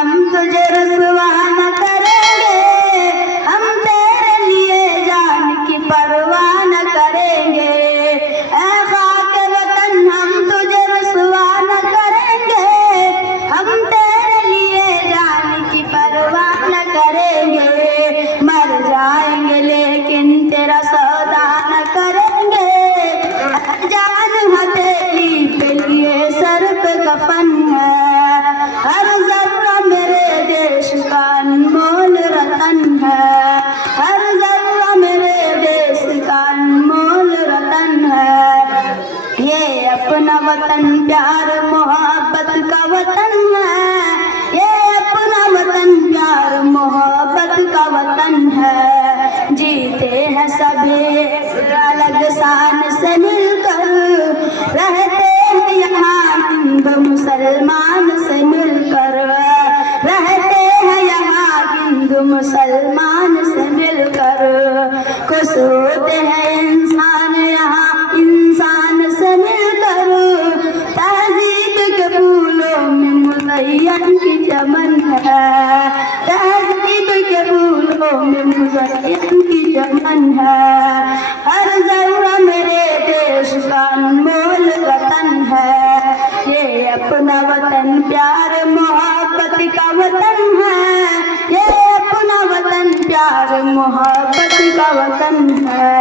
हम तुझे रुसवा न करेंगे, हम तेरे लिए जान की परवाह न करेंगे। ऐ खाके वतन हम तुझे रुसवा न करेंगे, हम तेरे लिए जान की परवाह न करेंगे। मर जाएंगे लेकिन तेरा सौदा न करेंगे, जान हथेली पे लिए सर पे कफन है। हर जर्रा मेरे देश का अनमोल रतन है, हर जर्रा मेरे देश का अनमोल रतन है। ये अपना वतन प्यार मोहब्बत का वतन है, ये अपना वतन प्यार मोहब्बत का वतन है। जीते हैं सभी अलग शान से मिलकर, रहते हैं यहाँ हिंदू मुसलमान से मिलकर, रहते हैं यहाँ हिंदू मुसलमान से मिलकर। खुश होते हैं इंसान यहाँ इंसान से मिलकर, तहजीब के फूलों में मुज़य्यन की चमन है, तहजीब के फूलों में मुज़य्यन की चमन है। हर जर्रा मेरे देश का अनमोल वतन है, ये अपना वतन प्यार मोहब्बत का वतन है, ये अपना वतन प्यार मोहब्बत का वतन है।